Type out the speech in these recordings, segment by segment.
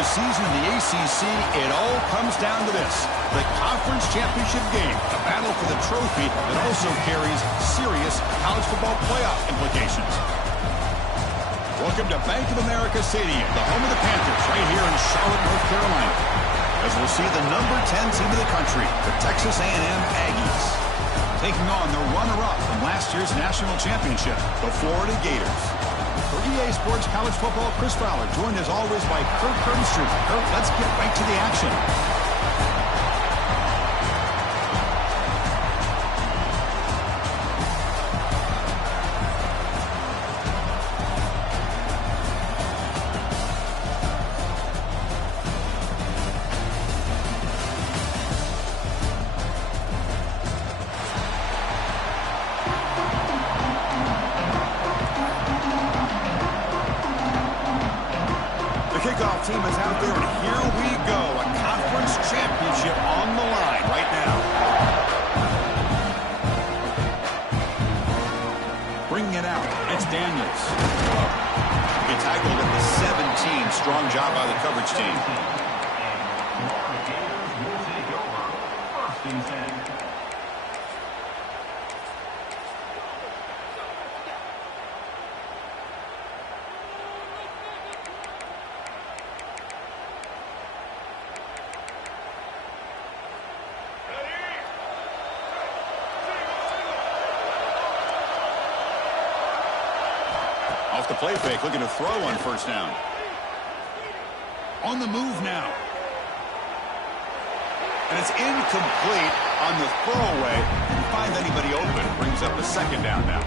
regular season in the ACC, it all comes down to this: the conference championship game, a battle for the trophy that also carries serious college football playoff implications. Welcome to Bank of America Stadium, the home of the Panthers, right here in Charlotte, North Carolina, as we'll see the number 10 team of the country, the Texas A&M Aggies, taking on the runner-up from last year's national championship, the Florida Gators. For EA Sports College Football, Chris Fowler, joined as always by Kurt Kernstrom. Kurt, let's get right to the action. Kickoff team is out there, and here we go. A conference championship on the line right now. Bringing it out, it's Daniels. He tackled at the 17. Strong job by the coverage team. Off the play fake, looking to throw on first down. On the move now. And it's incomplete on the throwaway. Didn't find anybody open. Brings up a second down now.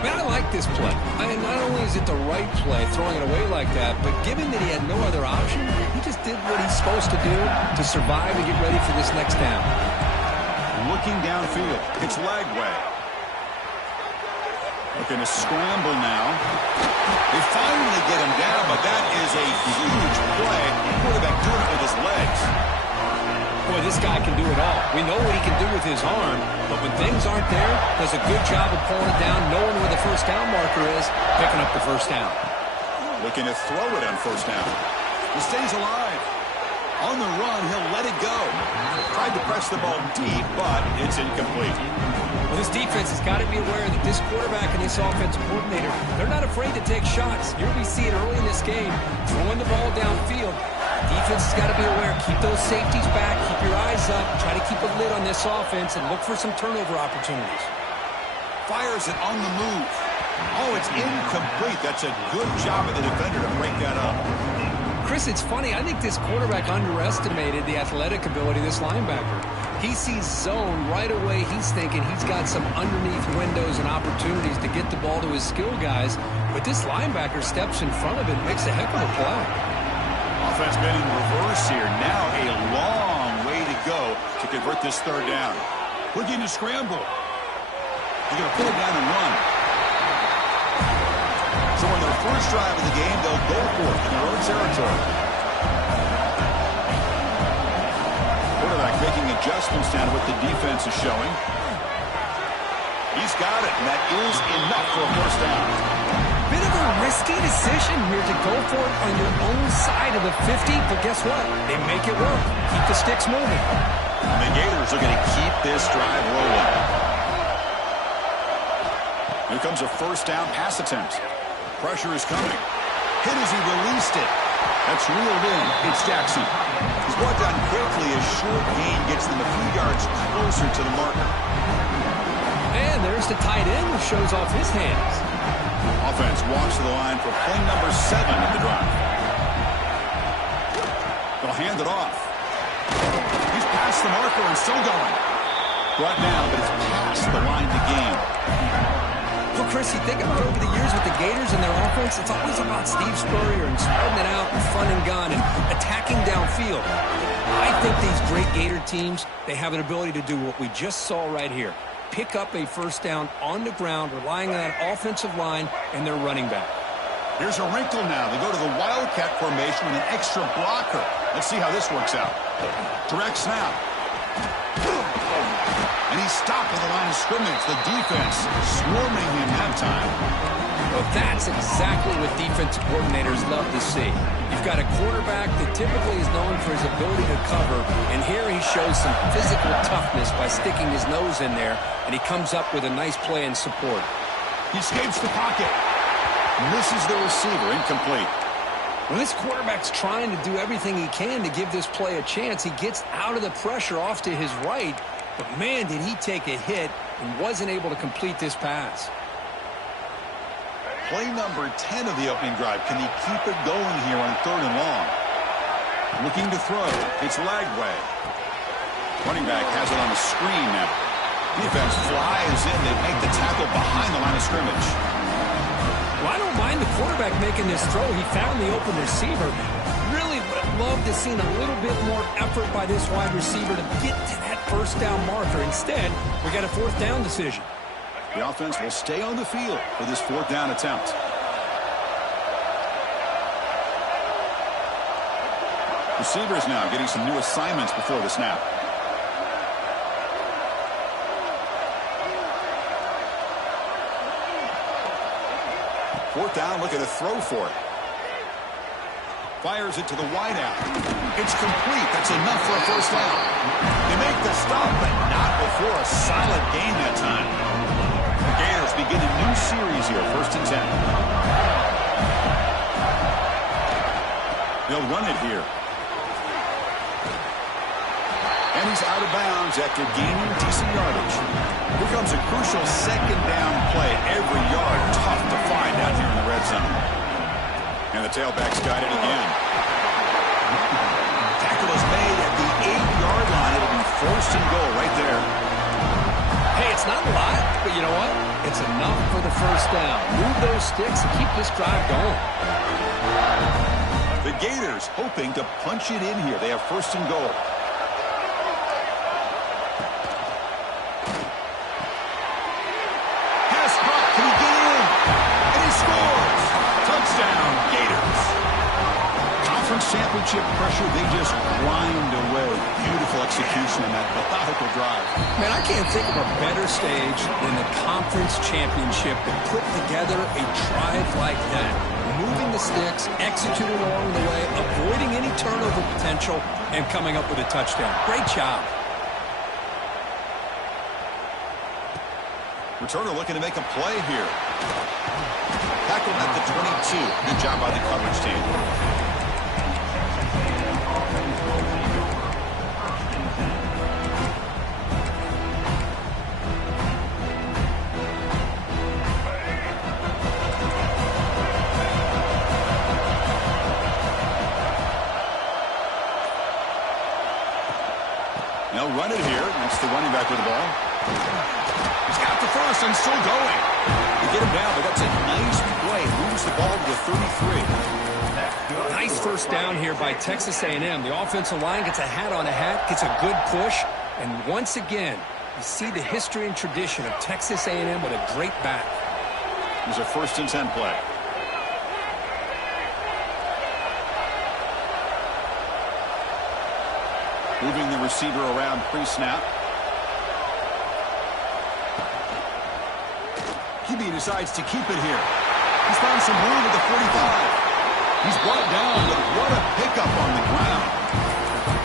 Man, I like this play. Not only is it the right play, throwing it away like that, but given that he had no other option, he just did what he's supposed to do to survive and get ready for this next down. Looking downfield. It's Lagway. Looking to scramble now. They finally get him down, but that is a huge play. Quarterback doing it with his legs. Boy, this guy can do it all. We know what he can do with his arm, but when things aren't there, does a good job of pulling it down, knowing where the first down marker is, picking up the first down. Looking to throw it on first down. He stays alive. On the run, he'll let it go. Tried to press the ball deep, but it's incomplete. Well, this defense has got to be aware that this quarterback and this offensive coordinator, they're not afraid to take shots. Here we see it early in this game, throwing the ball downfield. Defense has got to be aware. Keep those safeties back. Keep your eyes up. Try to keep a lid on this offense and look for some turnover opportunities. Fires it on the move. Oh, it's incomplete. That's a good job of the defender to break that up. Chris, it's funny. I think this quarterback underestimated the athletic ability of this linebacker. He sees zone right away. He's thinking he's got some underneath windows and opportunities to get the ball to his skill guys. But this linebacker steps in front of it and makes a heck of a play. Offense been in reverse here. Now a long way to go to convert this third down. Looking to scramble. He's going to pull it down and run. So on their first drive of the game, they'll go for it in their own territory. Quarterback making adjustments down to what the defense is showing. He's got it, and that is enough for a first down. Bit of a risky decision here to go for it on your own side of the 50, but guess what? They make it work. Keep the sticks moving. And the Gators are going to keep this drive rolling. Here comes a first down pass attempt. Pressure is coming. Hit as he released it. That's reeled in. It's Jackson. He's brought down quickly as short gain gets them a few yards closer to the marker. And there's the tight end who shows off his hands. Offense walks to the line for play number 7 of the drive. They'll hand it off. He's past the marker and still going. Brought down, but it's past the line to gain. Well, Chris, you think about over the years with the Gators and their offense, it's always about Steve Spurrier and spreading it out and fun and gun and attacking downfield. I think these great Gator teams, they have an ability to do what we just saw right here. Pick up a first down on the ground, relying on that offensive line and their running back. Here's a wrinkle now. They go to the Wildcat formation with an extra blocker. Let's see how this works out. Direct snap. And he's stopped at the line of scrimmage. The defense swarming him that time. Well, that's exactly what defensive coordinators love to see. You've got a quarterback that typically is known for his ability to cover, and here he shows some physical toughness by sticking his nose in there, and he comes up with a nice play and support. He escapes the pocket. Misses the receiver, incomplete. Well, this quarterback's trying to do everything he can to give this play a chance. He gets out of the pressure off to his right, but man, did he take a hit and wasn't able to complete this pass. Play number 10 of the opening drive. Can he keep it going here on 3rd and long? Looking to throw. It's Lagway. Running back has it on the screen now. Defense flies in. They make the tackle behind the line of scrimmage. Well, I don't mind the quarterback making this throw. He found the open receiver. Really would have loved to seen a little bit more effort by this wide receiver to get to that first down marker. Instead, we got a 4th down decision. The offense will stay on the field for this 4th down attempt. Receivers now getting some new assignments before the snap. Fourth down, look at a throw for it. Fires it to the wideout. It's complete. That's enough for a first down. They make the stop, but not before a solid gain that time. The Gators begin a new series here, 1st and 10. They'll run it here. And he's out of bounds after gaining decent yardage. Here comes a crucial 2nd down play. Every yard tough to find out here in the red zone. And the tailback's got it again. Tackle is made at the 8-yard line. It'll be 1st and goal right there. Hey, it's not a lot, but you know what? It's enough for the first down. Move those sticks and keep this drive going. The Gators hoping to punch it in here. They have 1st and goal. Pass caught. Can he get in? And he scores. Touchdown, Gators. Conference championship pressure, they just grind away. Beautiful execution in that methodical drive. Man, I can't think of a better stage than the conference championship to put together a drive like that. Moving the sticks, executing along the way, avoiding any turnover potential, and coming up with a touchdown. Great job. Returner looking to make a play here. Tackled at the 22. Good job by the coverage team. They'll run it here. That's the running back with the ball. He's got the first and still going. They get him down, but that's a nice play. Moves the ball to the 33. Nice first down here by Texas A&M. The offensive line gets a hat on a hat, gets a good push, and once again, you see the history and tradition of Texas A&M with a great back. Here's a 1st and 10 play. Moving the receiver around pre-snap. QB decides to keep it here. He's found some room at the 45. He's brought down, but what a pickup on the ground.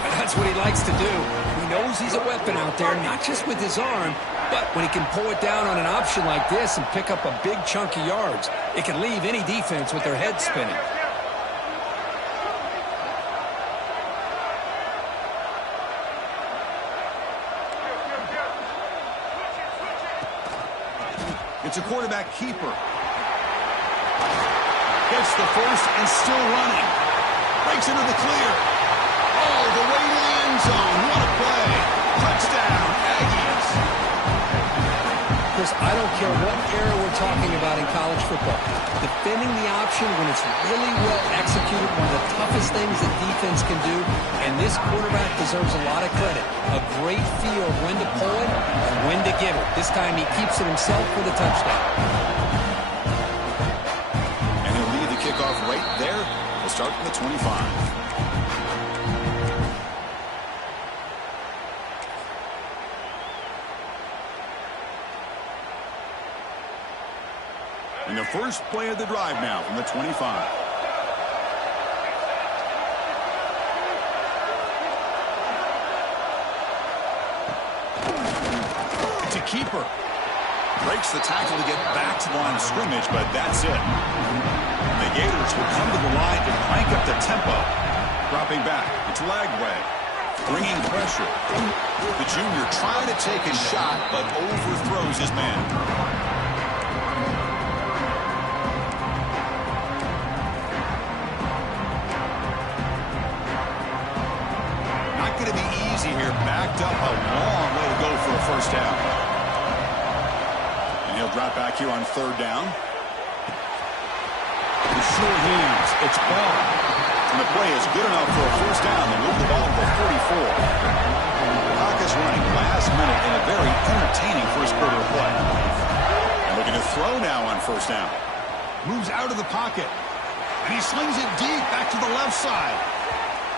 And that's what he likes to do. He knows he's a weapon out there, not just with his arm, but when he can pull it down on an option like this and pick up a big chunk of yards, it can leave any defense with their head spinning. It's a quarterback keeper. Gets the first and still running. Breaks into the clear. All the way to the end zone. What a play. Touchdown, Aggies. Chris, I don't care what era we're talking about in college football. Defending the option when it's really well executed, one of the toughest things that defense can do, and this quarterback deserves a lot of credit. A great feel of when to pull it and when to give it. This time he keeps it himself for the touchdown. And he'll lead the kickoff right there. We'll start from the 25. And the first play of the drive now from the 25. To keeper. Breaks the tackle to get back to the line of scrimmage, but that's it. The Gators will come to the line to crank up the tempo. Dropping back. It's Lagway. Bringing pressure. The junior trying to take a shot, but overthrows his man. Not going to be easy here. Backed up a long way to go for a first down. And he'll drop back here on third down. The short hands. It's ball. And the play is good enough for a first down. They move the ball to the 44. Clock is running last minute in a very entertaining first quarter of play. And looking to throw now on first down. Moves out of the pocket. And he slings it deep back to the left side.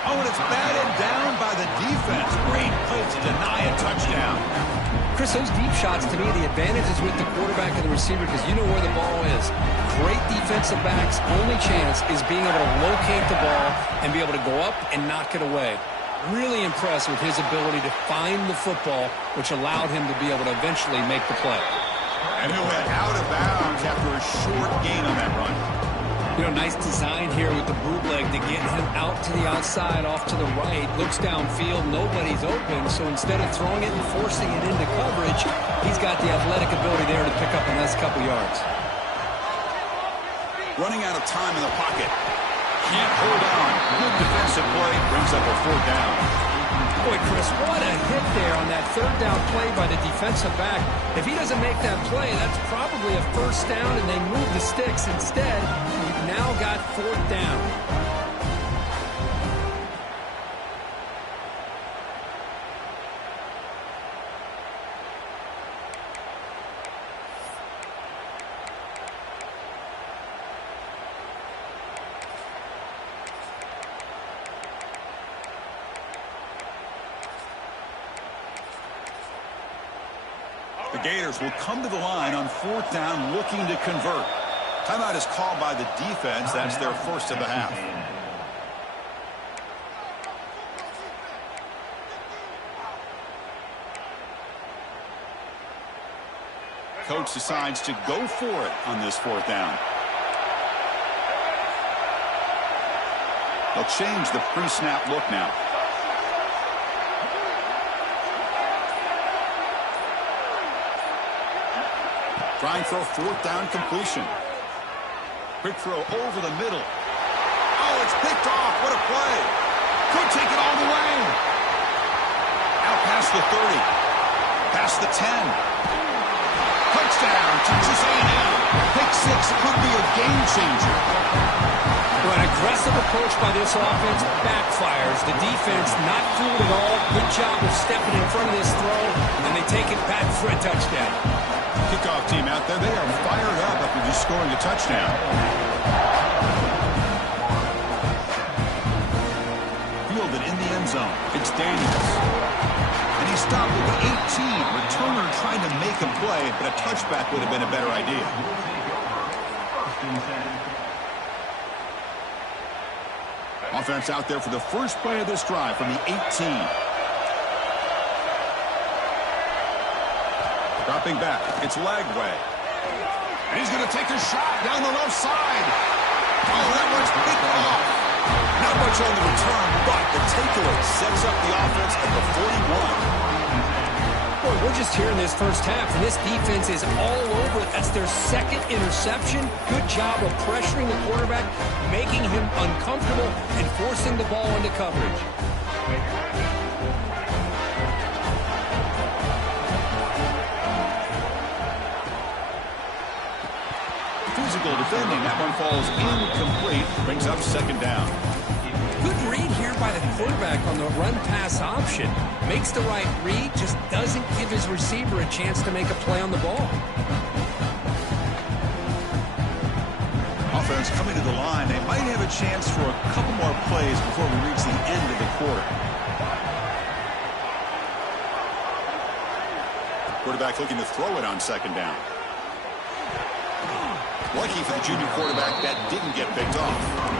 Oh, and it's batted down by the defense. Great play to deny a touchdown. Chris, those deep shots, to me, the advantage is with the quarterback and the receiver because you know where the ball is. Great defensive backs' only chance is being able to locate the ball and be able to go up and knock it away. Really impressed with his ability to find the football, which allowed him to be able to eventually make the play. And he'll head out of bounds after a short gain on that run. You know, nice design here with the bootleg to get him out to the outside, off to the right. Looks downfield, nobody's open, so instead of throwing it and forcing it into coverage, he's got the athletic ability there to pick up a nice couple yards. Running out of time in the pocket. Can't hold on. Good defensive play. Brings up a fourth down. Boy, Chris, what a hit there on that third down play by the defensive back. If he doesn't make that play, that's probably a first down, and they move the sticks. Instead, you've now got fourth down. The Gators will come to the line on fourth down looking to convert. Timeout is called by the defense. That's their first of the half. Coach decides to go for it on this fourth down. They'll change the pre-snap look now. Trying for a fourth down completion. Quick throw over the middle. Oh, it's picked off. What a play. Could take it all the way. Out past the 30. Past the 10. Touchdown. Texas A&M. Pick six could be a game changer. Well, an aggressive approach by this offense backfires. The defense not fooled at all. Good job of stepping in front of this throw, and they take it back for a touchdown. Kickoff team out there, they are fired up after just scoring a touchdown. Fielded in the end zone. It's Daniels. And he stopped at the 18. Returner trying to make a play, but a touchback would have been a better idea. Offense out there for the first play of this drive from the 18. Dropping back, it's Lagway. And he's going to take a shot down the left side. Oh, that one's picked off. Not much on the return, but the takeaway sets up the offense at the 41. Boy, we're just here in this first half, and this defense is all over it. That's their second interception. Good job of pressuring the quarterback, making him uncomfortable, and forcing the ball into coverage. Physical defending. That one falls incomplete. Brings up second down. Good read here by the quarterback on the run-pass option. Makes the right read, just doesn't give his receiver a chance to make a play on the ball. Offense coming to the line. They might have a chance for a couple more plays before we reach the end of the quarter. Quarterback looking to throw it on second down. Lucky for the junior quarterback, that didn't get picked off.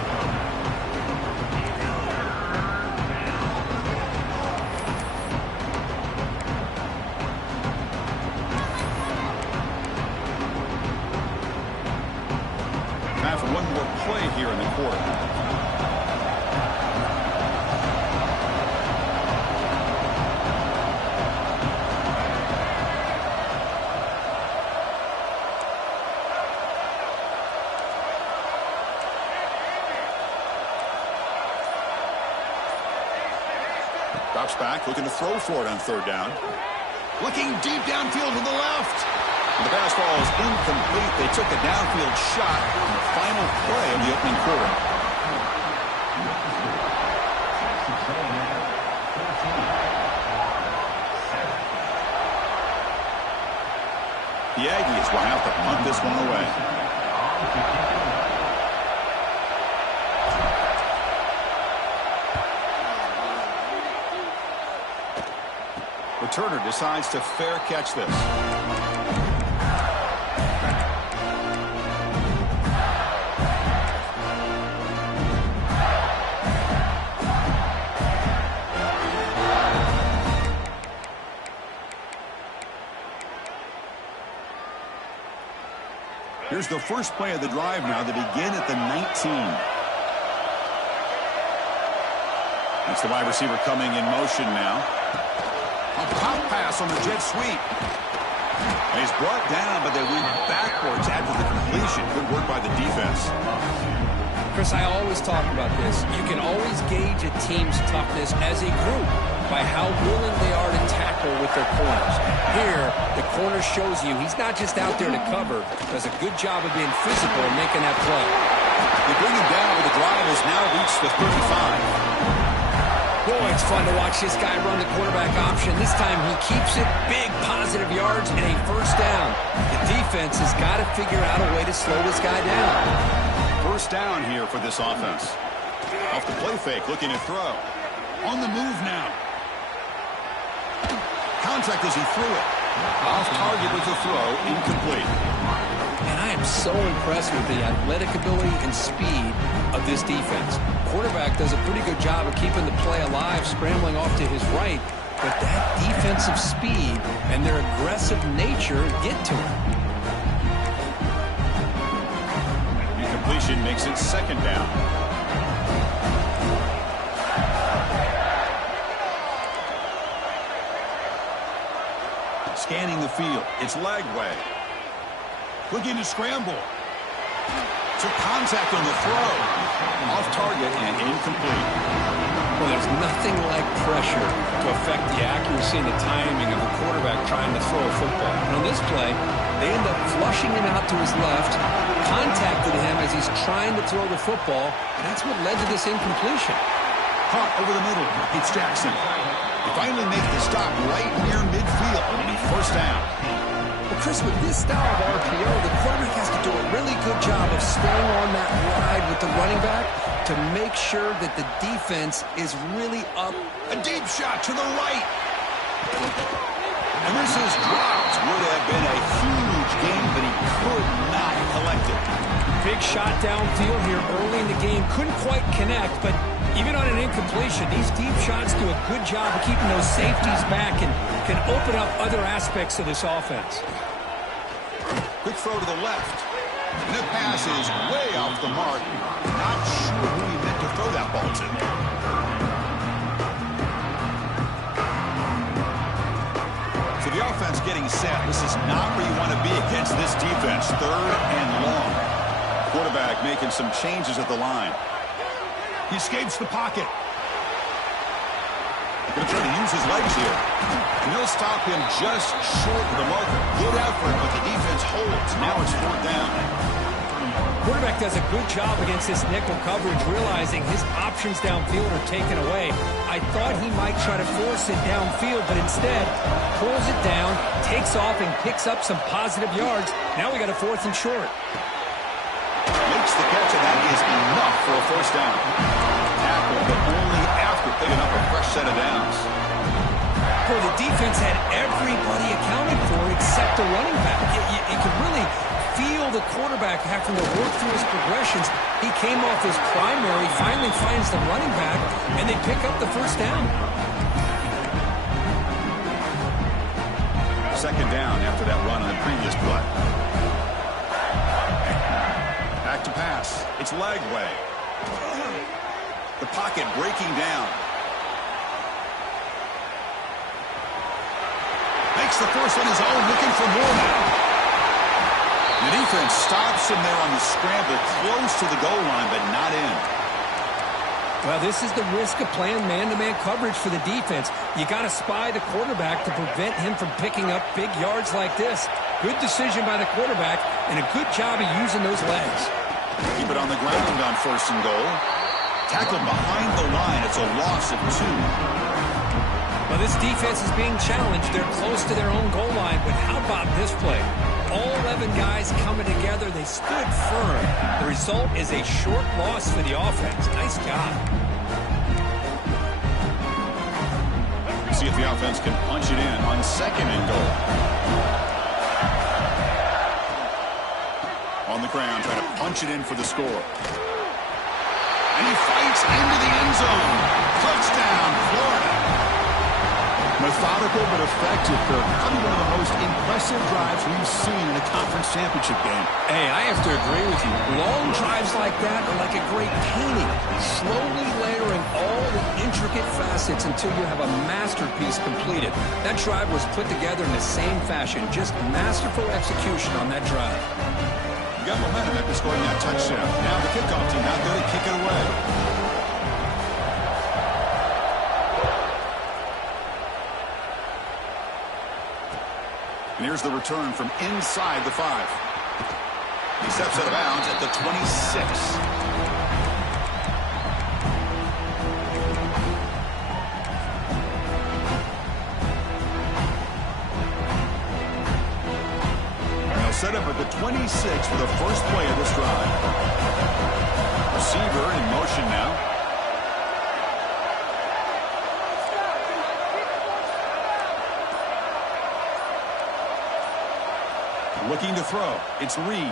Time for one more play here in the quarter. Drops back, looking to throw for it on third down. Looking deep downfield to the left. The pass ball is incomplete. They took a downfield shot on the final play of the opening quarter. The Aggies will have to punt this one away. Returner decides to fair catch this. Here's the first play of the drive now. They begin at the 19. That's the wide receiver coming in motion now. A pop pass on the jet sweep. He's brought down, but they went backwards after the completion. Good work by the defense. Chris, I always talk about this. You can always gauge a team's toughness as a group by how willing they are to tackle with their corners. Here, the corner shows you he's not just out there to cover, does a good job of being physical and making that play. They bring him down, but the drive has now reached the 35. Boy, it's fun to watch this guy run the quarterback option. This time he keeps it, big positive yards, and a first down. The defense has got to figure out a way to slow this guy down. First down here for this offense. Off the play fake, looking to throw. On the move now. Contact as he threw it. Off target with the throw, incomplete. And I am so impressed with the athletic ability and speed of this defense. Quarterback does a pretty good job of keeping the play alive, scrambling off to his right, but that defensive speed and their aggressive nature get to him. Incompletion makes it second down. Scanning the field. It's leg way. Looking to scramble. Took contact on the throw. Off target and incomplete. Well, there's nothing like pressure to affect the accuracy and the timing of a quarterback trying to throw a football. And on this play, they end up flushing him out to his left, contacted him as he's trying to throw the football, and that's what led to this incompletion. Caught over the middle. It's Jackson. They finally make the stop right near midfield. It'll be first down. Well, Chris, with this style of RPO, the quarterback has to do a really good job of staying on that ride with the running back to make sure that the defense is really up. A deep shot to the right. And this is dropped. Would have been a huge gain, but he could not collect it. Big shot downfield here early in the game. Couldn't quite connect, but even on an incompletion, these deep shots do a good job of keeping those safeties back and can open up other aspects of this offense. Quick throw to the left. And the pass is way off the mark. Not sure who he meant to throw that ball to. So the offense getting set. This is not where you want to be against this defense. Third and long. Quarterback making some changes at the line. He escapes the pocket. Going to try to use his legs here. And he'll stop him just short of the marker. Good effort, but the defense holds. Now it's fourth down. Quarterback does a good job against this nickel coverage, realizing his options downfield are taken away. I thought he might try to force it downfield, but instead pulls it down, takes off, and picks up some positive yards. Now we got a fourth and short. Makes the catch, and that is enough for a first down. Tackle, but only after picking up a fresh set of downs. Well, the defense had everybody accounted for except the running back. You could really feel the having to work through his progressions. He came off his primary, finally finds the running back, and they pick up the first down. Second down after that run on the previous play. Back to pass. It's Lagway. The pocket breaking down. Makes the first on his own, looking for more now. The defense stops him there on the scramble, close to the goal line, but not in. Well, this is the risk of playing man-to-man coverage for the defense. You got to spy the quarterback to prevent him from picking up big yards like this. Good decision by the quarterback, and a good job of using those legs. Keep it on the ground on first and goal. Tackled behind the line. It's a loss of 2. Well, this defense is being challenged. They're close to their own goal line, but how about this play? All 11 guys coming together. They stood firm. The result is a short loss for the offense. Nice job. See if the offense can punch it in on second and goal. On the ground, trying to punch it in for the score. And he fights into the end zone. Touchdown, Florida. Methodical but effective, Kirk. Probably one of the most impressive drives we've seen in a conference championship game. Hey, I have to agree with you. Long drives like that are like a great painting. Slowly layering all the intricate facets until you have a masterpiece completed. That drive was put together in the same fashion. Just masterful execution on that drive. You got momentum after scoring that touchdown. Now the kickoff team out there to kick it away. And here's the return from inside the 5. He steps out of bounds at the 26. And they'll set up at the 26 for the first play of this drive. Receiver in motion now. Looking to throw. It's Reed.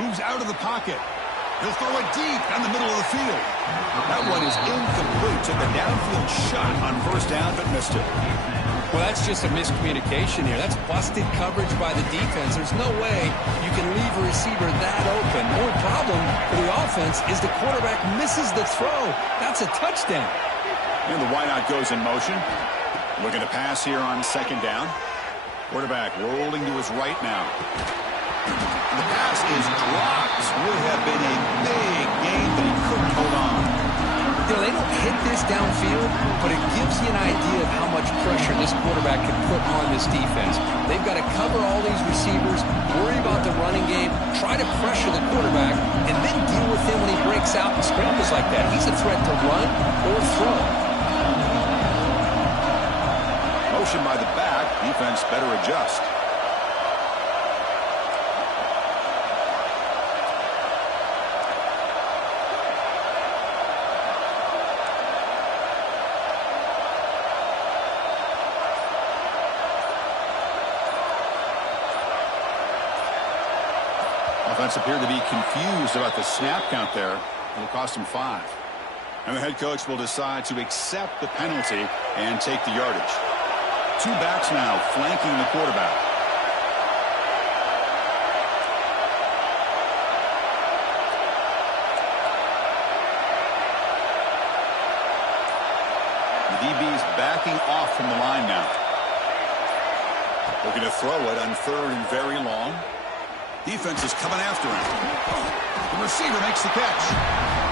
Moves out of the pocket. He'll throw it deep down the middle of the field. That one is incomplete. Took a downfield shot on first down, but missed it. Well, that's just a miscommunication here. That's busted coverage by the defense. There's no way you can leave a receiver that open. The only problem for the offense is the quarterback misses the throw. That's a touchdown. And the wideout goes in motion. Looking to pass here on second down. Quarterback rolling to his right now. The pass is dropped. Would have been a big gain, but he couldn't hold on. You know, they don't hit this downfield, but it gives you an idea of how much pressure this quarterback can put on this defense. They've got to cover all these receivers, worry about the running game, try to pressure the quarterback, and then deal with him when he breaks out and scrambles like that. He's a threat to run or throw. Motion by the back. Defense better adjust. Offense appeared to be confused about the snap count there. It'll cost him 5. And the head coach will decide to accept the penalty and take the yardage. 2 backs now flanking the quarterback. The DB's backing off from the line now. Looking to throw it on third and very long. Defense is coming after him. The receiver makes the catch.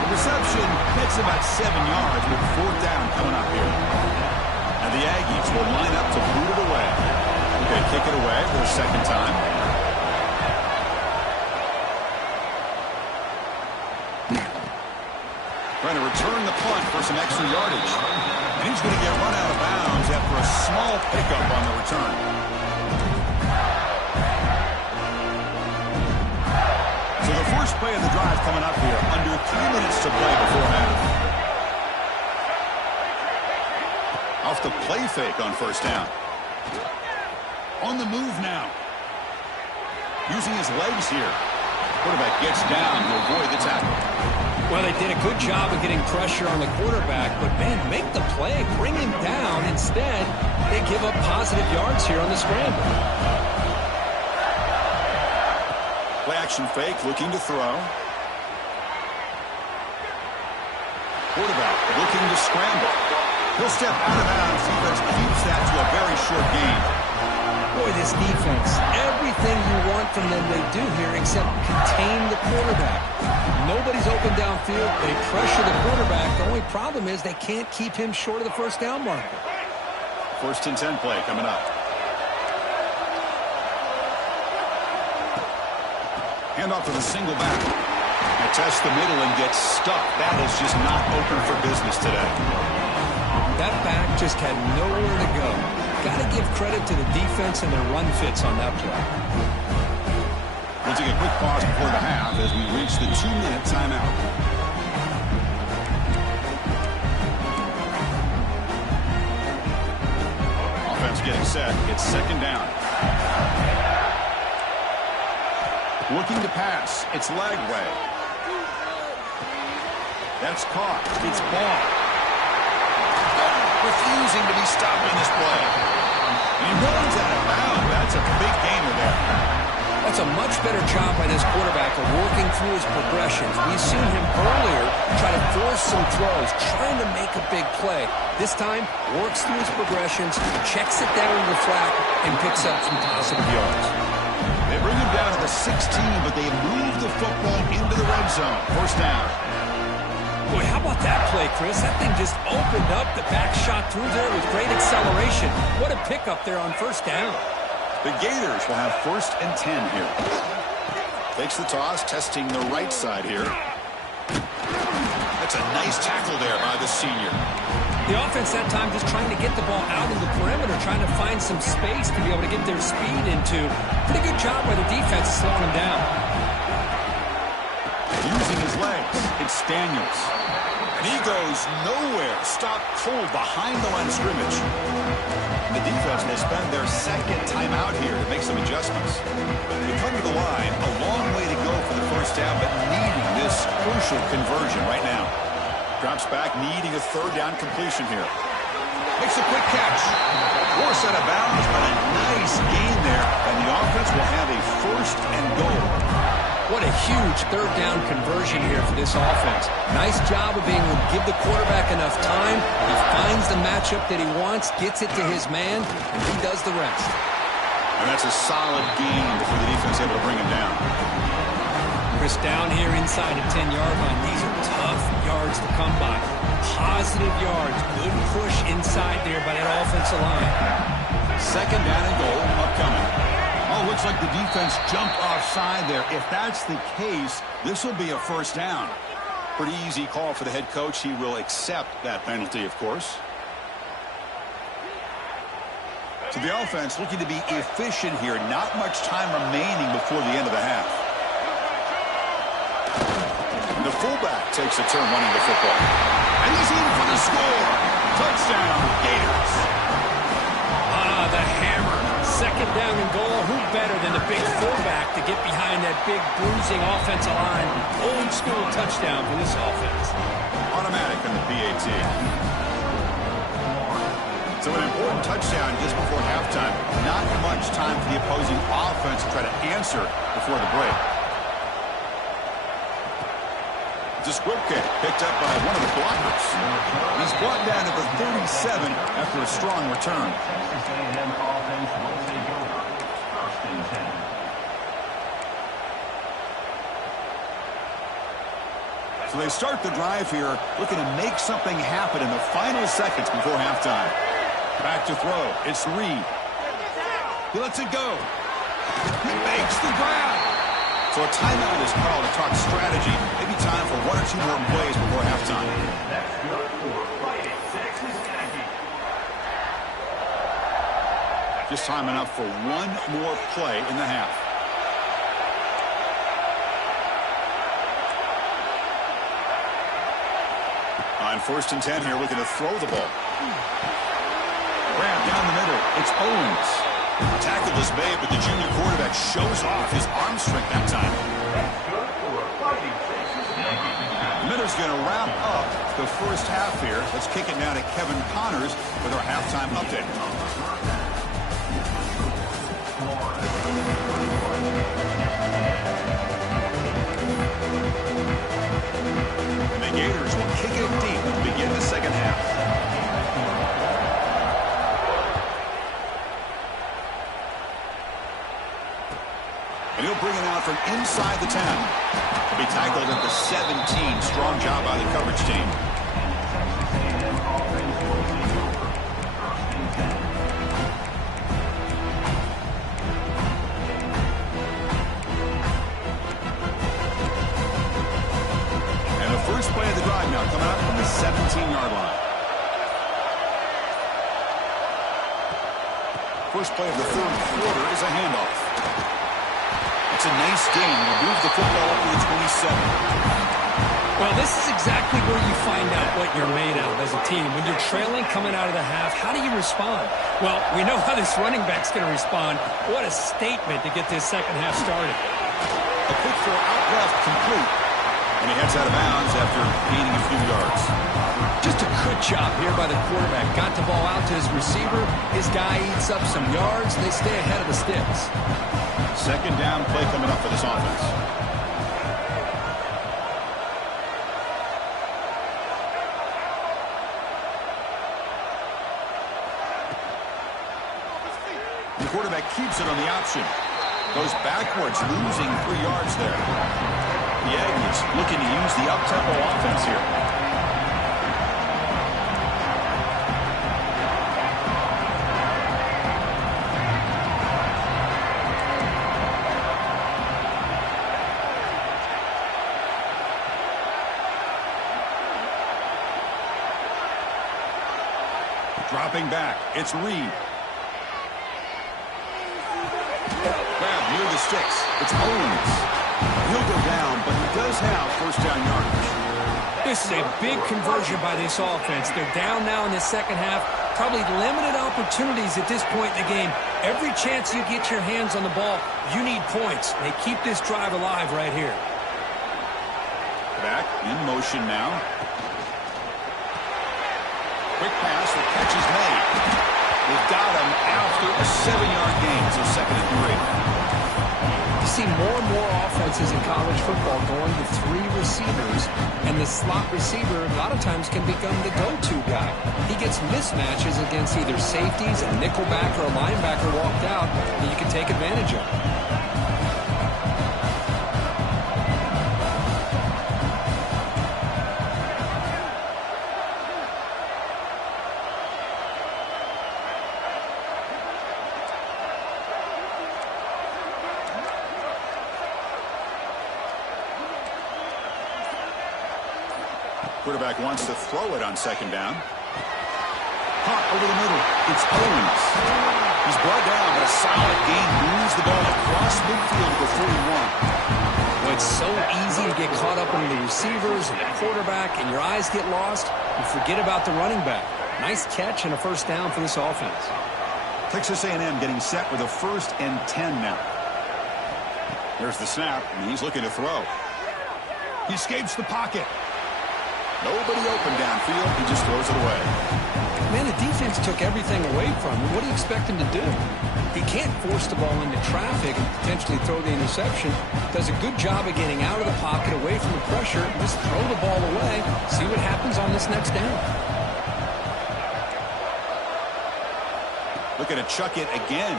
The reception gets about 7 yards with 4th down coming up here. And the Aggies will line up to boot it away. They're going to kick it away for the second time. Trying to return the punt for some extra yardage. And he's going to get run out of bounds after a small pickup on the return. So the first play of the drive coming up here. Under 3 minutes to play before half. Off the play fake on first down. On the move now. Using his legs here. Quarterback gets down to avoid the tackle. Well, they did a good job of getting pressure on the quarterback, but, man, make the play. Bring him down. Instead, they give up positive yards here on the scramble. Play action fake, looking to throw. Quarterback looking to scramble. He'll step out of bounds. Defense keeps that to a very short gain. Boy, this defense, everything you want from them they do here except contain the quarterback. Nobody's open downfield. They pressure the quarterback. The only problem is they can't keep him short of the first down marker. 1st and 10 play coming up. Hand off to the single back. They test the middle and get stuck. That is just not open for business today. That back just had nowhere to go. Got to give credit to the defense and their run fits on that play. We'll take a quick pause before the half as we reach the 2-minute timeout. Offense getting set. It's 2nd down. Looking to pass. It's Lagway. That's caught. It's ball. Refusing to be stopped on this play. And he runs out of bounds. That's a big gainer there. That's a much better job by this quarterback of working through his progressions. We've seen him earlier try to force some throws, trying to make a big play. This time, works through his progressions, checks it down to the flat, and picks up some positive yards. They bring him down to the 16, but they move the football into the red zone. 1st down. Boy, how about that play, Chris? That thing just opened up. The back shot through there with great acceleration. What a pickup there on 1st down. The Gators will have 1st and 10 here. Takes the toss, testing the right side here. That's a nice tackle there by the senior. The offense that time just trying to get the ball out of the perimeter, trying to find some space to be able to get their speed into. Pretty good job by the defense slowing them down. Using his legs, it's Daniels. And he goes nowhere. Stopped cold behind the line of scrimmage. And the defense will spend their 2nd timeout here to make some adjustments. They come to the line, a long way to go for the 1st down, but needing this crucial conversion right now. Drops back, needing a 3rd down completion here. Makes a quick catch. Forced out of bounds, but a nice gain there. And the offense will have a 1st and goal. What a huge 3rd down conversion here for this offense. Nice job of being able to give the quarterback enough time. He finds the matchup that he wants, gets it to his man, and he does the rest. And that's a solid gain before the defense able to bring him down. Chris, down here inside the 10-yard line, these are tough yards to come by. Positive yards, good push inside there by that offensive line. 2nd down and goal upcoming. Oh, looks like the defense jumped offside there. If that's the case, this will be a 1st down. Pretty easy call for the head coach. He will accept that penalty, of course. So the offense looking to be efficient here. Not much time remaining before the end of the half. And the fullback takes a turn running the football. And he's in for the score. Touchdown, Gators. The hammer. 2nd down and goal. Who better than the big fullback to get behind that big bruising offensive line? Old school touchdown for this offense. Automatic on the PAT. So an important touchdown just before halftime. Not much time for the opposing offense to try to answer before the break. It's a squib kick picked up by one of the blockers. He's brought down to the 37 after a strong return. So they start the drive here, looking to make something happen in the final seconds before halftime. Back to throw. It's Reed. He lets it go. He makes the grab. So a timeout is called to talk strategy. Maybe time for 1 or 2 more plays before halftime. Just time enough for 1 more play in the half. On 1st and 10 here, looking to throw the ball. Grab down the middle. It's Owens. Tackle is made, but the junior quarterback shows off his arm strength that time. Miller's going to wrap up the first half here. Let's kick it now to Kevin Connors with our halftime update. And the Gators will kick it deep to begin the second half. And he'll bring it out from inside the 10. He'll be tackled at the 17. Strong job by the coverage team. And the first play of the drive now coming up from the 17-yard line. First play of the third quarter is a handoff. It's a nice gain. We'll move the football up to the 27. Well, this is exactly where you find out what you're made of as a team. When you're trailing coming out of the half, how do you respond? Well, we know how this running back's going to respond. What a statement to get this second half started. A quick throw out left, complete. And he heads out of bounds after gaining a few yards. Just a good job here by the quarterback. Got the ball out to his receiver. His guy eats up some yards. They stay ahead of the sticks. Second down play coming up for this offense. The quarterback keeps it on the option. Goes backwards, losing 3 yards there. The Aggies looking to use the up-tempo offense here. Dropping back, it's Reed. Grab near the sticks. It's Owens. He'll go down, but he does have first down yardage. This is a big conversion by this offense. They're down now in the second half. Probably limited opportunities at this point in the game. Every chance you get your hands on the ball, you need points. They keep this drive alive right here. Back in motion now. Quick pass, the catch is made. They've got him after a 7-yard gain, so 2nd and 3. You see more and more offenses in college football going to 3 receivers, and the slot receiver a lot of times can become the go-to guy. He gets mismatches against either safeties, a nickelback, or a linebacker walked out that you can take advantage of. Quarterback wants to throw it on 2nd down. Hot over the middle. It's Owens. He's brought down, but a solid gain moves the ball across midfield to the 41. Well, it's so easy to get caught up in the receivers and the quarterback, and your eyes get lost. You forget about the running back. Nice catch and a first down for this offense. Texas A&M getting set with a 1st and 10 now. There's the snap, and he's looking to throw. He escapes the pocket. Nobody open downfield. He just throws it away. Man, the defense took everything away from him. What do you expect him to do? He can't force the ball into traffic and potentially throw the interception. Does a good job of getting out of the pocket, away from the pressure, just throw the ball away, see what happens on this next down. Looking to chuck it again.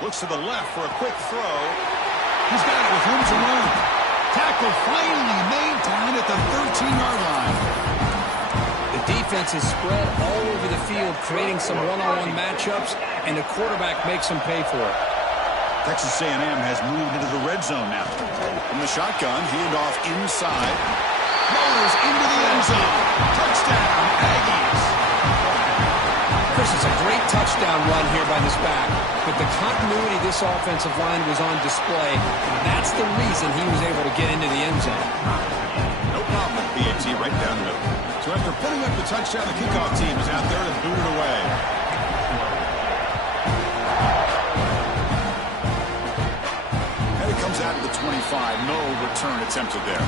Looks to the left for a quick throw. He's got it with room to run. Tackle finally made down at the 13-yard line. The defense is spread all over the field, creating some one-on-one matchups, and the quarterback makes them pay for it. Texas A&M has moved into the red zone now. From the shotgun, handoff inside. Motors into the end zone. Touchdown, Aggies. Chris, it's a great touchdown run here by this back, but the continuity of this offensive line was on display. That's the reason he was able to get into the end zone. No problem with PAT right down the middle. So after putting up the touchdown, the kickoff team is out there to boot it away. out of the 25. No return attempted there.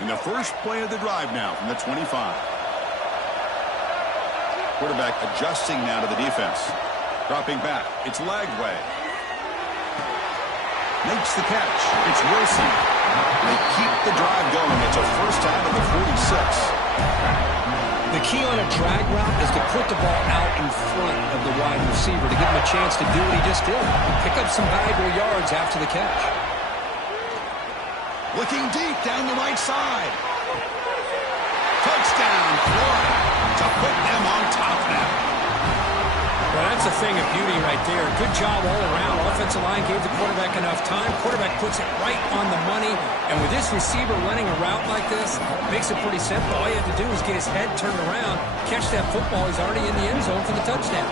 And the first play of the drive now from the 25. Quarterback adjusting now to the defense. Dropping back. It's Lagway. Makes the catch. It's Wilson. They keep the drive going. It's a first out of the 46. The key on a drag route is to put the ball out in front of the wide receiver to give him a chance to do what he just did. Pick up some valuable yards after the catch. Looking deep down the right side. Touchdown, Florida, to put them on top now. Well, that's a thing of beauty right there. Good job all around. Offensive line gave the quarterback enough time. Quarterback puts it right on the money. And with this receiver running a route like this, makes it pretty simple. All you have to do is get his head turned around, catch that football. He's already in the end zone for the touchdown.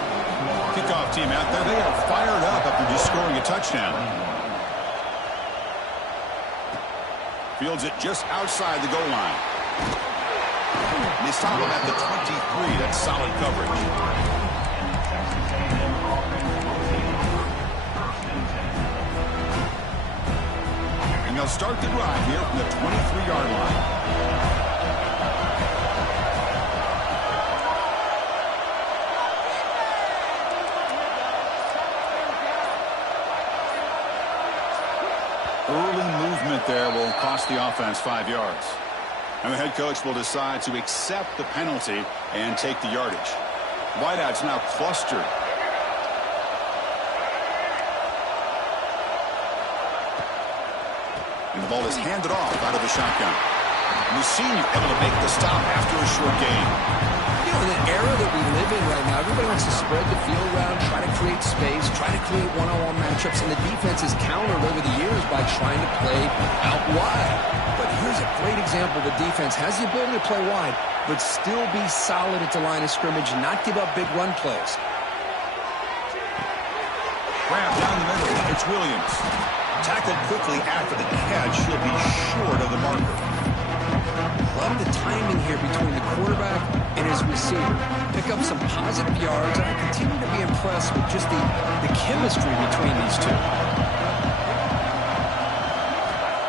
Kickoff team out there. They are fired up after just scoring a touchdown. Fields it just outside the goal line. They stop him at the 23. That's solid coverage. And they'll start the drive here from the 23-yard line. Early movement there will cost the offense 5 yards. And the head coach will decide to accept the penalty and take the yardage. Wideouts now clustered. And the ball is handed off out of the shotgun. Mussini able to make the stop after a short gain. You know, in the era that we live in right now, everybody wants to spread the field around, try to create space, try to create one-on-one matchups, and the defense is countered over the years by trying to play out wide. But here's a great example. The defense has the ability to play wide, but still be solid at the line of scrimmage and not give up big run plays. Grab down the middle. It's Williams. Tackled quickly after the catch. He'll be short of the marker. Love the timing here between the quarterback and his receiver. Pick up some positive yards, and I continue to be impressed with just the chemistry between these two.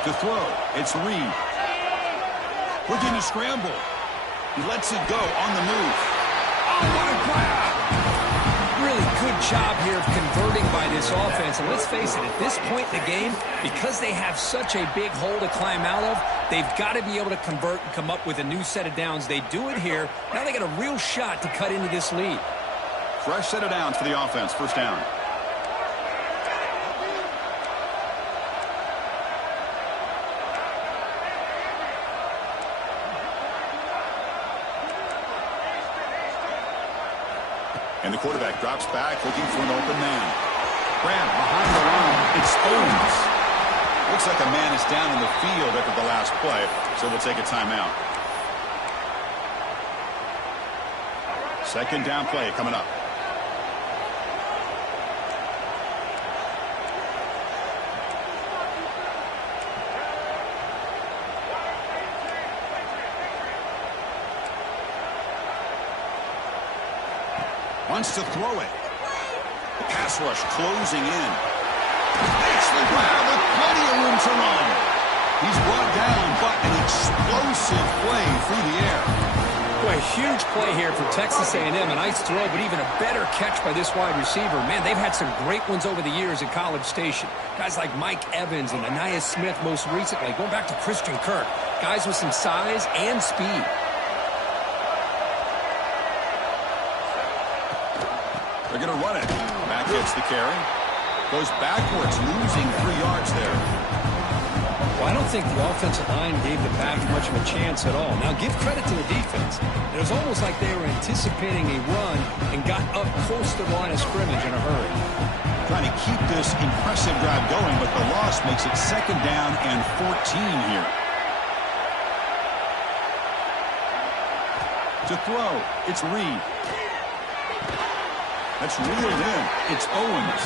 To throw, it's Reed. Looking to scramble. He lets it go on the move. Oh, what a grab! Really good job here of converting by this offense. And let's face it, at this point in the game, because they have such a big hole to climb out of, they've got to be able to convert and come up with a new set of downs. They do it here. Now they got a real shot to cut into this lead. Fresh set of downs for the offense. First down. And the quarterback drops back, looking for an open man. Grant behind the line. It's Owens. Looks like a man is down in the field after the last play, so we'll take a timeout. Second down play coming up. Wants to throw it. The pass rush closing in. Makes the grab with plenty of room to run. He's brought down, but an explosive play through the air. Boy, a huge play here for Texas A&M. A nice throw, but even a better catch by this wide receiver. Man, they've had some great ones over the years at College Station. Guys like Mike Evans and Anais Smith most recently. Going back to Christian Kirk. Guys with some size and speed. They're going to run it. Back gets the carry. Goes backwards, losing 3 yards there. Well, I don't think the offensive line gave the back much of a chance at all. Now, give credit to the defense. It was almost like they were anticipating a run and got up close to the line of scrimmage in a hurry. Trying to keep this impressive drive going, but the loss makes it second down and 14 here. To throw, it's Reed. That's reeled in. It's Owens.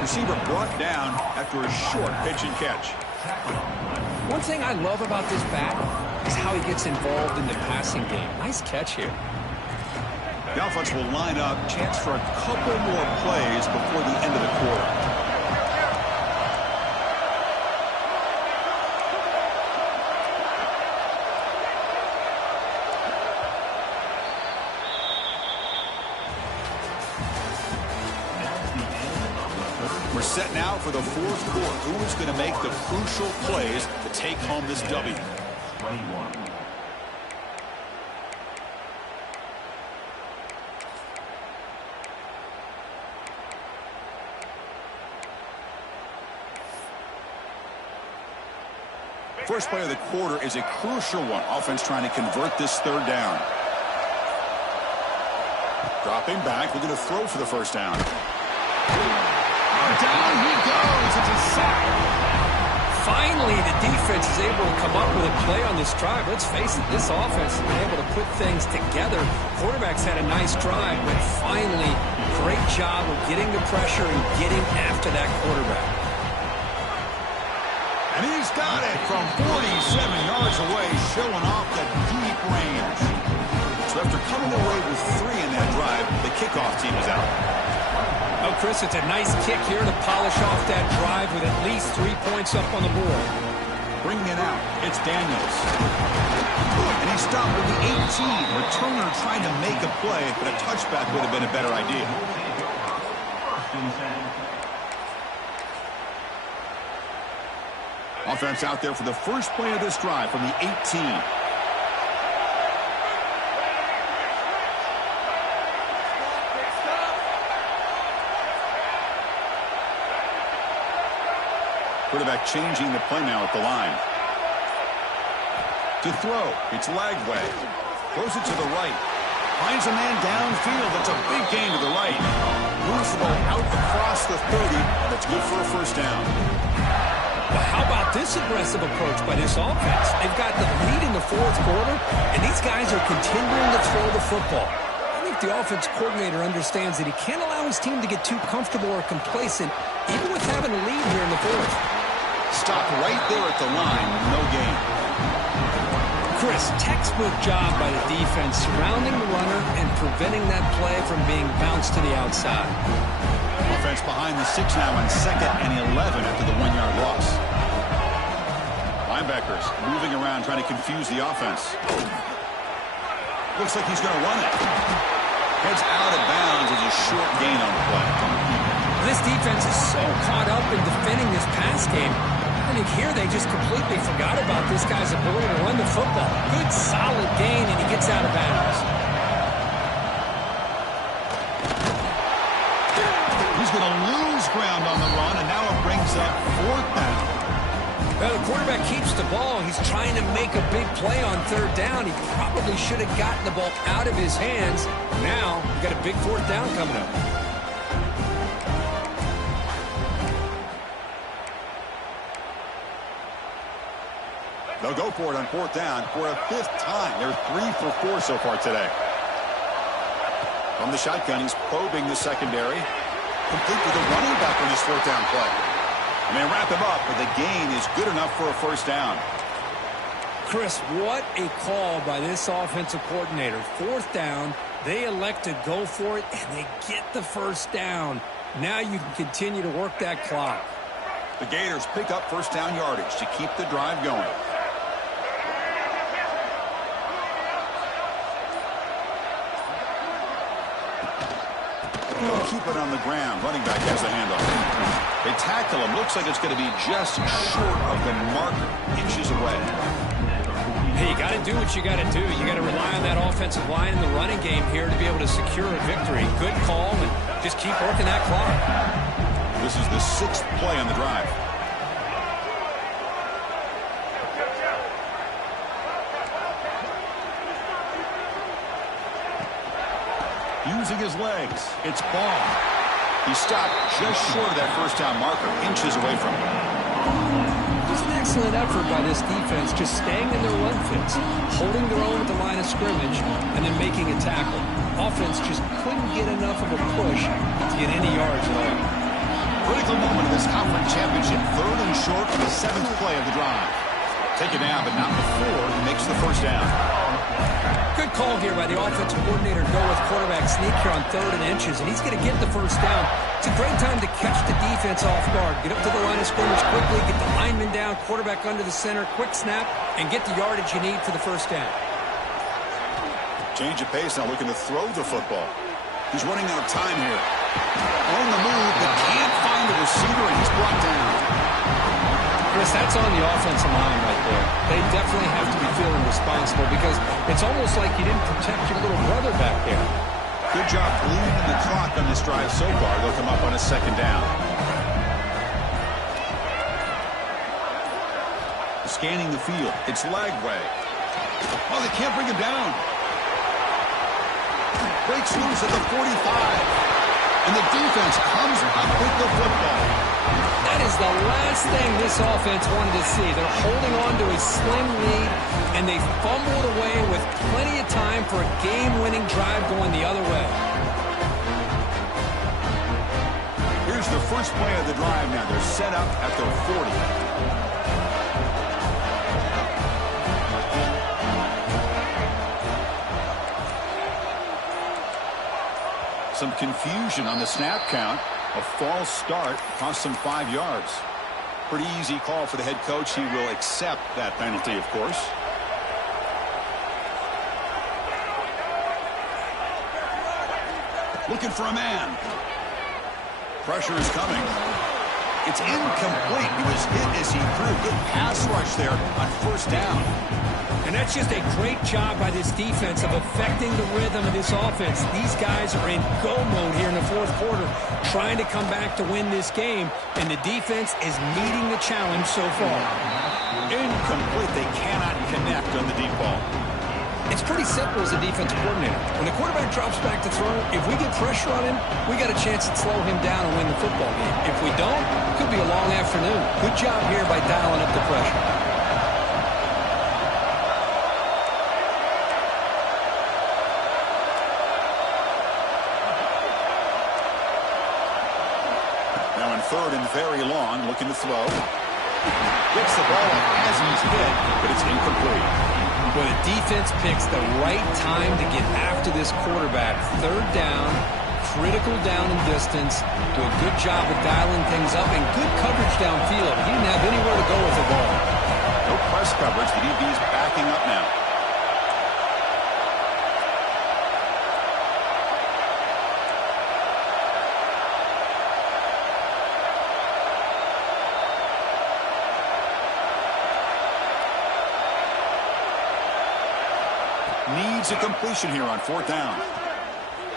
Receiver brought down after a short pitch and catch. One thing I love about this back is how he gets involved in the passing game. Nice catch here. The offense will line up. Chance for a couple more plays before the end of the quarter. We're set now for the fourth quarter. Who is going to make the crucial plays to take home this W? 21. First play of the quarter is a crucial one. Offense trying to convert this third down. Dropping back, looking to throw for the first down. Down he goes. It's a sack. Finally, the defense is able to come up with a play on this drive. Let's face it, this offense has been able to put things together. Quarterback's had a nice drive, but finally, great job of getting the pressure and getting after that quarterback. And he's got it from 47 yards away, showing off the deep range. So after coming away with 3 in that drive, the kickoff team is out. Oh, Chris, it's a nice kick here to polish off that drive with at least 3 points up on the board. Bringing it out, it's Daniels. And he stopped with the 18. Returner trying to make a play, but a touchback would have been a better idea. Offense out there for the first play of this drive from the 18. Quarterback changing the play now at the line. To throw, it's Lagway. Throws it to the right. Finds a man downfield. That's a big gain to the right. Moves the ball out across the 30. That's good for a first down. Well, how about this aggressive approach by this offense? They've got the lead in the fourth quarter, and these guys are continuing to throw the football. I think the offense coordinator understands that he can't allow his team to get too comfortable or complacent, even with having a lead here in the fourth. Stopped right there at the line, no gain. Chris, textbook job by the defense surrounding the runner and preventing that play from being bounced to the outside. Offense behind the 6 now on 2nd and 11 after the 1-yard loss. Linebackers moving around trying to confuse the offense. Looks like he's going to run it. Heads out of bounds as a short gain on the play. This defense is so caught up in defending this pass game. I think here they just completely forgot about this guy's ability to run the football. Good, solid gain, and he gets out of bounds. He's going to lose ground on the run, and now it brings up 4th down. Well, the quarterback keeps the ball. He's trying to make a big play on 3rd down. He probably should have gotten the ball out of his hands. Now, we've got a big 4th down coming up. They'll go for it on 4th down for a 5th time. They're 3 for 4 so far today. From the shotgun, he's probing the secondary. Complete with a running back on his 4th down play. And they wrap him up, but the gain is good enough for a first down. Chris, what a call by this offensive coordinator. 4th down, they elect to go for it, and they get the first down. Now you can continue to work that clock. The Gators pick up first down yardage to keep the drive going. Keep it on the ground. Running back has the handoff. They tackle him. Looks like it's going to be just short of the marker, inches away. Hey, you got to do what you got to do. You got to rely on that offensive line in the running game here to be able to secure a victory. Good call, and just keep working that clock. This is the 6th play on the drive. Using his legs, it's Ball. He stopped just short of that first down marker, inches away from him. It was an excellent effort by this defense, just staying in their run fits, holding their own at the line of scrimmage, and then making a tackle. Offense just couldn't get enough of a push to get any yards at all. Critical moment of this conference championship, 3rd and short on the 7th play of the drive. Take it down, but not before he makes the first down. Good call here by the offensive coordinator to go with quarterback sneak here on 3rd and inches, and he's going to get the first down. It's a great time to catch the defense off guard. Get up to the line of scrimmage quickly, get the lineman down, quarterback under the center, quick snap, and get the yardage you need for the first down. Change of pace now, looking to throw the football. He's running out of time here. On the move, but can't find the receiver, and he's brought down. Chris, that's on the offensive line right there. They definitely have to be feeling responsible because it's almost like you didn't protect your little brother back there. Good job bleeding the clock on this drive so far. They'll come up on a 2nd down. Scanning the field. It's Lagway. Oh, they can't bring him down. Breaks loose at the 45. And the defense comes up with the football. That is the last thing this offense wanted to see. They're holding on to a slim lead, and they fumbled away with plenty of time for a game-winning drive going the other way. Here's the first play of the drive now. They're set up at their 40. Some confusion on the snap count. A false start cost him 5 yards. Pretty easy call for the head coach. He will accept that penalty, of course. Looking for a man. Pressure is coming. It's incomplete. He was hit as he threw. Good pass rush there on 1st down. And that's just a great job by this defense of affecting the rhythm of this offense. These guys are in go mode here in the 4th quarter, trying to come back to win this game, and the defense is meeting the challenge so far. Incomplete. They cannot connect on the deep ball. It's pretty simple as a defensive coordinator. When the quarterback drops back to throw, if we get pressure on him, we got a chance to slow him down and win the football game. If we don't, it could be a long afternoon. Good job here by dialing up the pressure. Now in 3rd and very long, looking to throw. Gets the ball as he's hit, but it's incomplete. Well, the defense picks the right time to get after this quarterback. 3rd down, critical down and distance. Do a good job of dialing things up and good coverage downfield. He didn't have anywhere to go with the ball. No press coverage. The DB's backing up now. Needs a completion here on 4th down.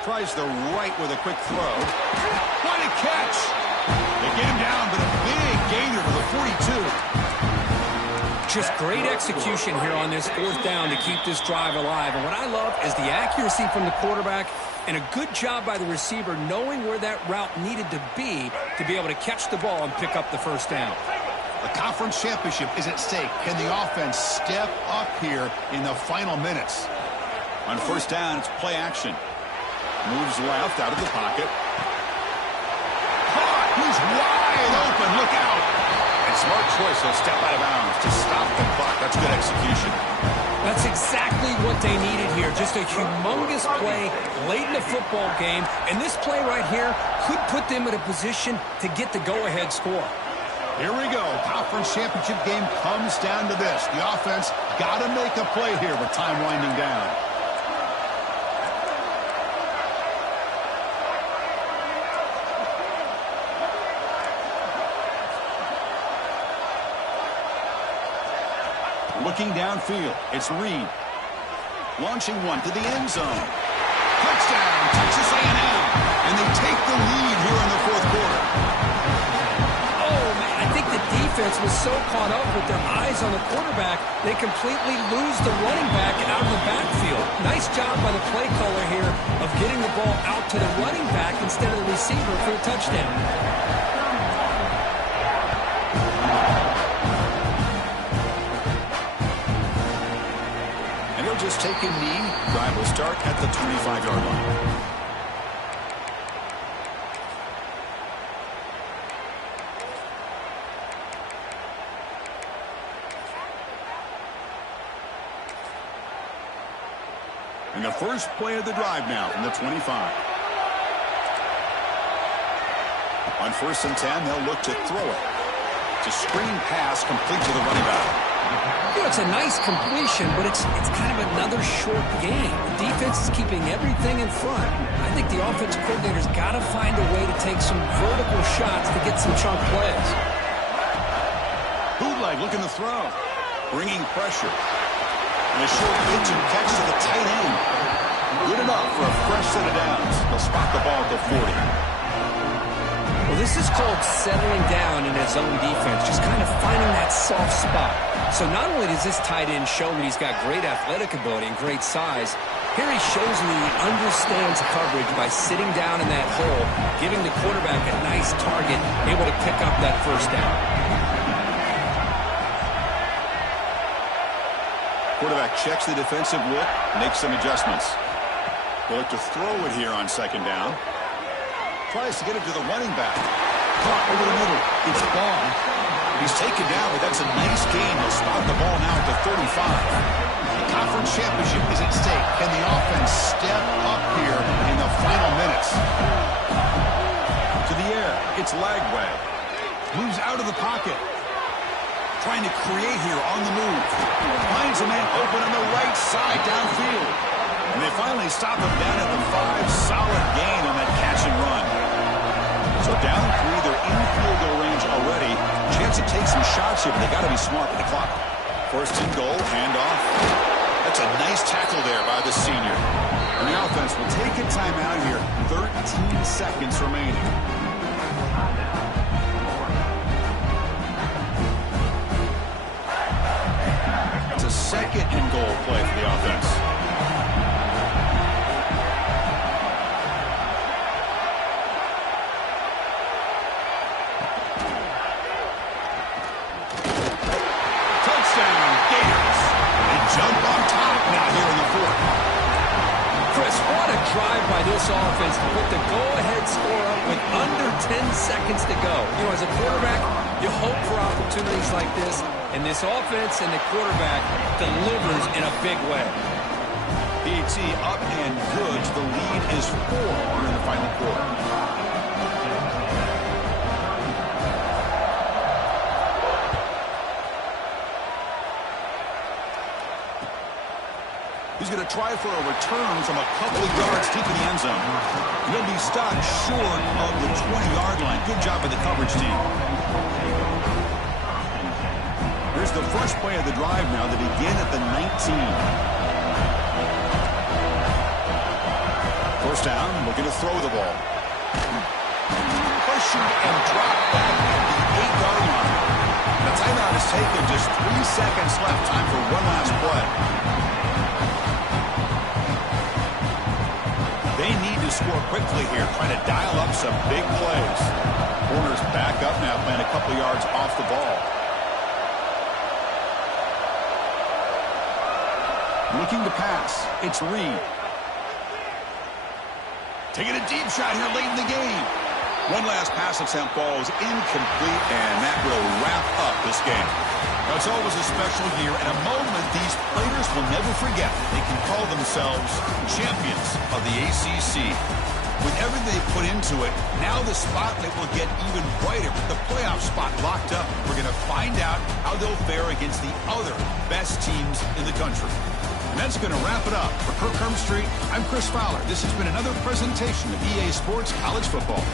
Tries the right with a quick throw. What a catch! They get him down, but a big gainer to the 42. Just great execution here on this 4th down to keep this drive alive. And what I love is the accuracy from the quarterback and a good job by the receiver knowing where that route needed to be able to catch the ball and pick up the 1st down. The conference championship is at stake. Can the offense step up here in the final minutes? On 1st down, it's play action. Moves left out of the pocket. Caught! He's wide open. Look out! And smart choice. He'll step out of bounds to stop the clock. That's good execution. That's exactly what they needed here. Just a humongous play late in the football game. And this play right here could put them in a position to get the go-ahead score. Here we go. Conference championship game comes down to this. The offense got to make a play here with time winding down. Looking downfield, it's Reed. Launching one to the end zone. Touchdown, Texas A&M. And they take the lead here in the 4th quarter. Oh, man, I think the defense was so caught up with their eyes on the quarterback, they completely lose the running back out of the backfield. Nice job by the play caller here of getting the ball out to the running back instead of the receiver for a touchdown. Just take a knee. Drive will start at the 25-yard line. And the first play of the drive now from the 25. On 1st and 10, they'll look to throw it. It's a screen pass complete to the running back. You know, it's a nice completion, but it's kind of another short game. The defense is keeping everything in front. I think the offensive coordinator's got to find a way to take some vertical shots to get some chunk plays. Bootleg looking to throw. Bringing pressure. And a short pitch and catch to the tight end. Good enough for a fresh set of downs. They'll spot the ball at the 40. Well, this is called settling down in his own defense, just kind of finding that soft spot. So not only does this tight end show that he's got great athletic ability and great size, here he shows me he understands coverage by sitting down in that hole, giving the quarterback a nice target, able to pick up that first down. Quarterback checks the defensive look, makes some adjustments. They'll look to throw it here on 2nd down. Tries to get it to the running back. Caught over the middle. It's gone. He's taken down, but that's a nice gain. He'll spot the ball now at the 35. The conference championship is at stake. Can the offense step up here in the final minutes? To the air. It's Lagway. Moves out of the pocket. Trying to create here on the move. Finds a man open on the right side downfield. And they finally stop him down at the 5. Solid gain on that catch and run. So down 3, they're in field goal range already. Chance to take some shots here, but they got to be smart with the clock. 1st and goal, handoff. That's a nice tackle there by the senior. And the offense will take a timeout here. 13 seconds remaining. It's a 2nd and goal play for the offense. Drive by this offense to put the go-ahead score up with under 10 seconds to go. You know, as a quarterback, you hope for opportunities like this, and this offense and the quarterback delivers in a big way. PAT up and good. The lead is 4 here in the final quarter. He's going to try for a return from a couple of yards deep in the end zone. He'll be stopped short of the 20-yard line. Good job by the coverage team. Here's the first play of the drive now. They begin at the 19. 1st down, looking to throw the ball. Pressured and dropped back at the 8-yard line. The timeout is taken. Just 3 seconds left. Time for one last play. They need to score quickly here, trying to dial up some big plays. Corners back up now, playing a couple yards off the ball. Looking to pass. It's Reed. Taking a deep shot here late in the game. One last pass attempt falls incomplete, and that will wrap up this game. Now, it's always a special year and a moment these players will never forget. They can call themselves champions of the ACC. With everything they put into it, now the spotlight will get even brighter. With the playoff spot locked up, we're going to find out how they'll fare against the other best teams in the country. And that's going to wrap it up. For Kirk Hermstreet, I'm Chris Fowler. This has been another presentation of EA Sports College Football.